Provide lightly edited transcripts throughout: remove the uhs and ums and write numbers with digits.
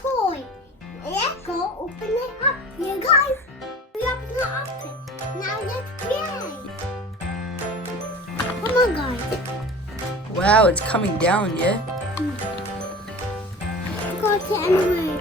toy. Let's go open it up. You guys, we open it up. Now let's play. Come on, guys. Wow, it's coming down, yeah? Go to anyway.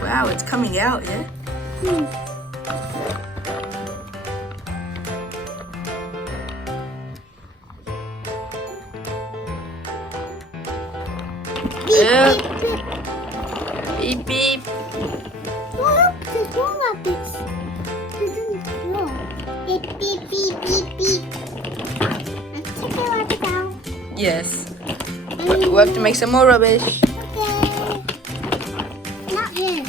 Wow, it's coming out, yeah? Beep, beep. Oh, look, there's more rabbits. Beep, beep, beep, beep, beep. Let's take the rabbit out. Yes. We have to make some more rubbish. Okay. Not yet.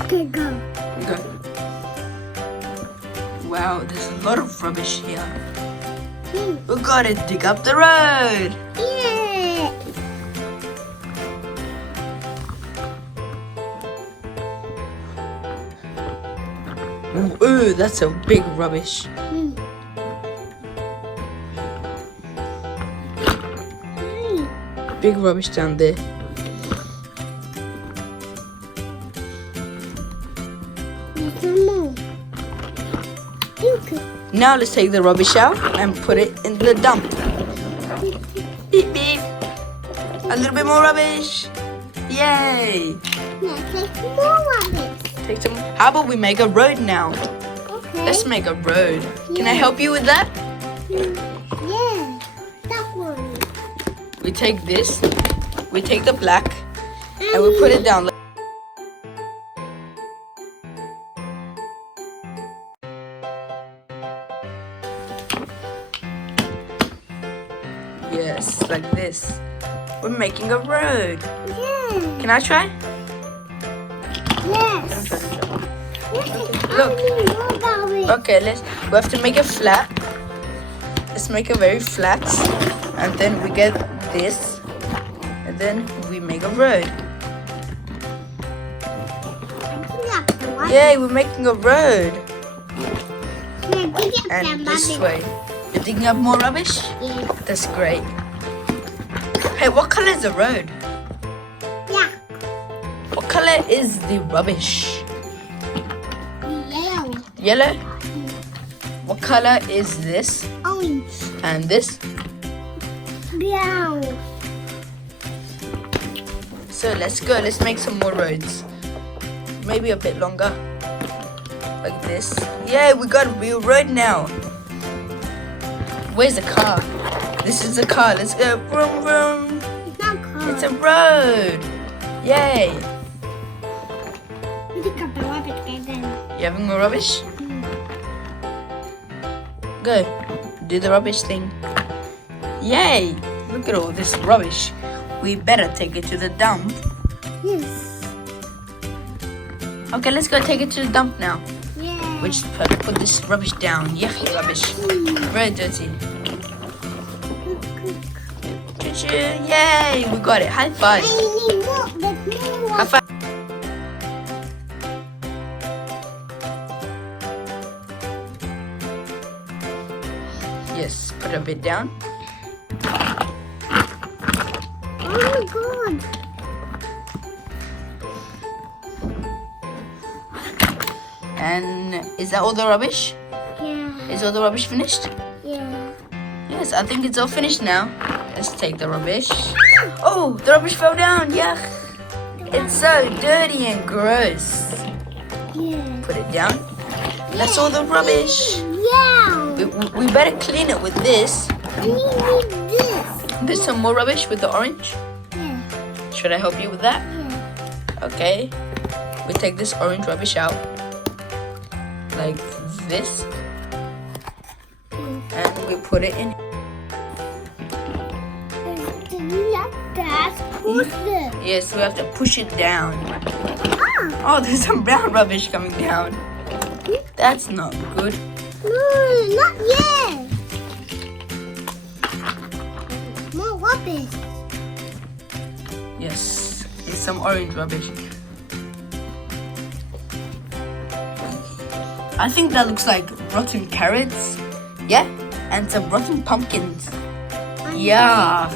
Okay, go. Okay. Wow, there's a lot of rubbish here. We gotta dig up the road. Yeah. Ooh, that's a big rubbish. Big rubbish down there. Now let's take the rubbish out and put it in the dump. Beep beep. A little bit more rubbish. Yay. Now take more rabbits. Take some. How about we make a road now? Okay. Let's make a road. Can I help you with that? Yeah. That one. We take this. We take the black and we put it down. Yes, like this. We're making a road. Yeah. Can I try? Yes. Look. Okay, we have to make it flat. Let's make it very flat. And then we get this. And then we make a road. Yay, we're making a road. And this way. You're digging up more rubbish? Yeah. That's great. Hey, what color is the road? Yeah. What color is the rubbish? Yellow. Yellow? What color is this? Orange. And this? Brown. So let's go. Let's make some more roads. Maybe a bit longer. Like this. Yeah, we got a real road now. Where's the car? This is the car. Let's go. Vroom, vroom. It's not car. It's a road. Yay. We pick up the rabbit again. You having more rubbish? Go. Do the rubbish thing. Yay. Look at all this rubbish. We better take it to the dump. Yes. Okay, let's go take it to the dump now. Yeah. We just put this rubbish down. Yucky rubbish. Very dirty. Choo-choo. Yay, we got it. High five. I need more. There's more. High five. Yes, put a bit down. Oh my god. And is that all the rubbish? Yeah. Is all the rubbish finished? Yeah. Yes, I think it's all finished now. Let's take the rubbish. Oh, the rubbish fell down. Yuck. It's so dirty and gross. Yeah. Put it down. That's all the rubbish. Yeah. We better clean it with this. I need this. There's some more rubbish with the orange. Yeah. Should I help you with that? Yeah. Okay. We take this orange rubbish out. Like this. And we put it in. Yes, we have to push it down. Oh, there's some brown rubbish coming down. That's not good. No, not yet. More rubbish. Yes, it's some orange rubbish. I think that looks like rotten carrots. Yeah, and some rotten pumpkins. Yeah.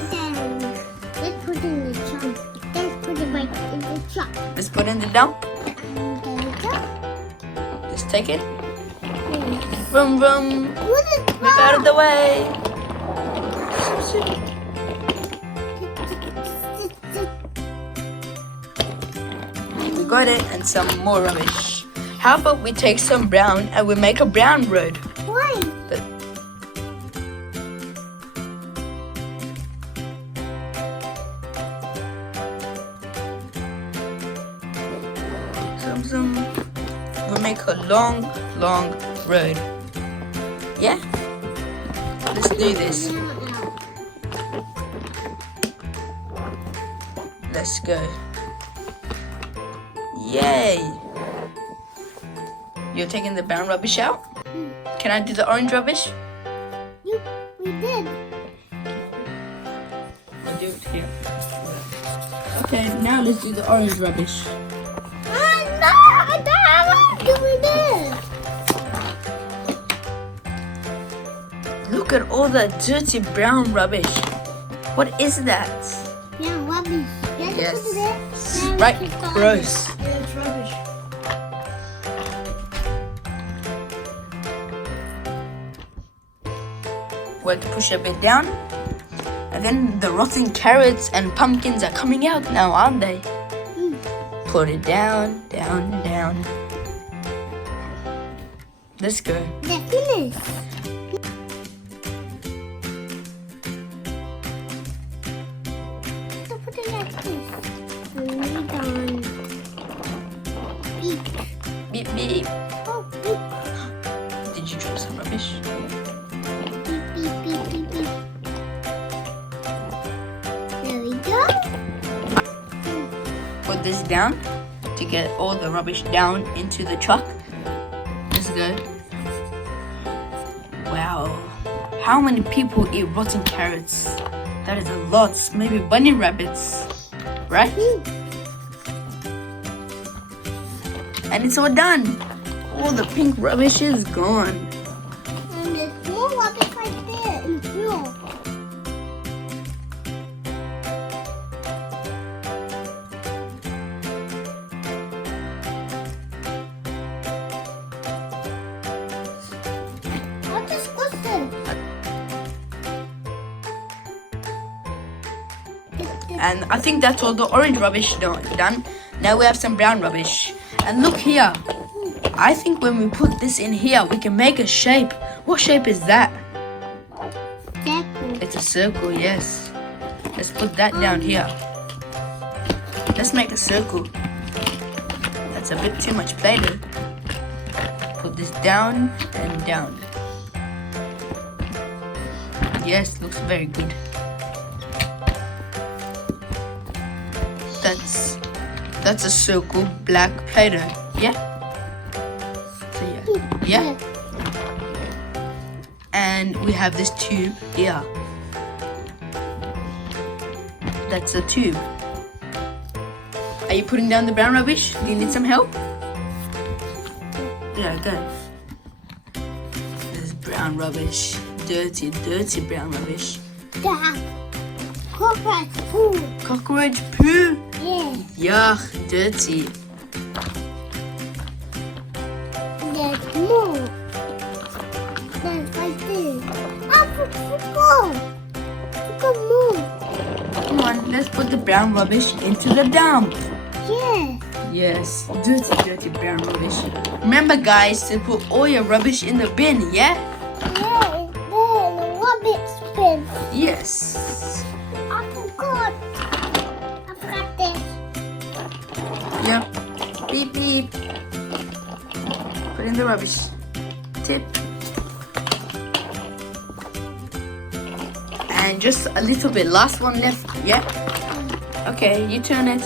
Let's put it in the trunk. Let's put it right in the trunk. Let's put it in the dump. Just take it. Vroom vroom. Move out of the way. We got it, and some more rubbish. How about we take some brown and we make a brown road? Why? We make a long road. Yeah? Let's do this. Let's go. Yay! You're taking the brown rubbish out? Can I do the orange rubbish? We did. I'll do it here. Okay, now let's do the orange rubbish. No, I don't do this. Look at all the dirty brown rubbish. What is that? Yeah, rubbish. Yes. Right, gross. Yeah, it's rubbish. We have to push a bit down. And then the rotten carrots and pumpkins are coming out now, aren't they? Put it down, down, down. Let's go. They're finished. So put it like this. And we done. Beep. Beep, beep. Oh, beep. Did you drop some rubbish? Beep, beep, beep, beep, beep. There we go. Put this down to get all the rubbish down into the truck. Let's go. Wow. How many people eat rotten carrots? That is a lot. Maybe bunny rabbits. Right? And it's all done. All the pink rubbish is gone. And there's more rubbish right there in the floor. How disgusting. And I think that's all the orange rubbish done. Now we have some brown rubbish. And look here. I think when we put this in here, we can make a shape. What shape is that? Circle. It's a circle, yes. Let's put that down here. Let's make a circle. That's a bit too much Play-Doh. Put this down and down. Yes, looks very good. That's a circle, black Play-Doh. Yeah? So yeah. And we have this tube here. That's a tube. Are you putting down the brown rubbish? Do you need some help? Yeah, go. There's brown rubbish. Dirty brown rubbish. Yeah. Cockroach poo. Cockroach poo. Yeah. Yuck, dirty. There's more. There's right there. Ah, look more. More. Come on, let's put the brown rubbish into the dump. Yeah. Yes, dirty brown rubbish. Remember guys, to put all your rubbish in the bin, yeah? Yeah, in the rubbish bin. Yes. I forgot. I forgot this. Yep. Beep beep. Put in the rubbish. Tip. And just a little bit. Last one left. Yeah. Okay, you turn it.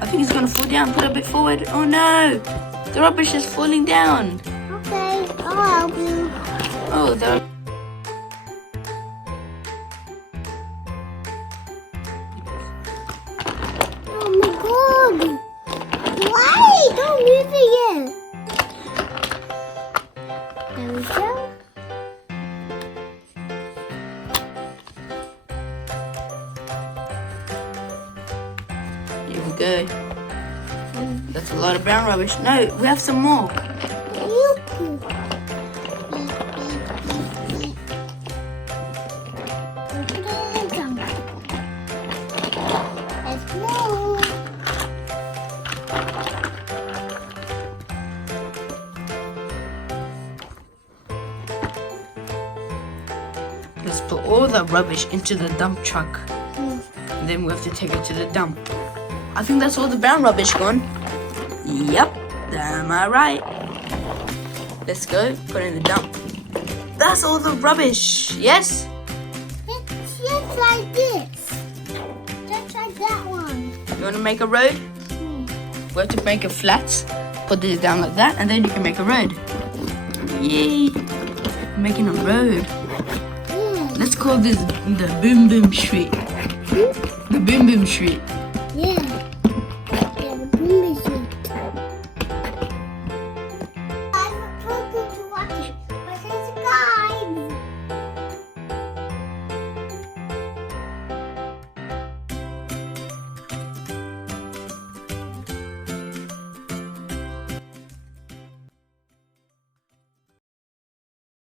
I think it's gonna fall down. Put a bit forward. Oh no! The rubbish is falling down. Okay, I'll help you. Oh, the. Oh my god. Why? Don't move it yet. lot of brown rubbish. No, we have some more. Let's put all the rubbish into the dump truck. And then we have to take it to the dump. I think that's all the brown rubbish gone. Yep, am I right? Let's go, put it in the dump. That's all the rubbish, yes? It's just like this. Just like that one. You want to make a road? We have to make a flat. Put this down like that, and then you can make a road. Yay! Making a road. Let's call this the BoomBoom Street. The BoomBoom Street.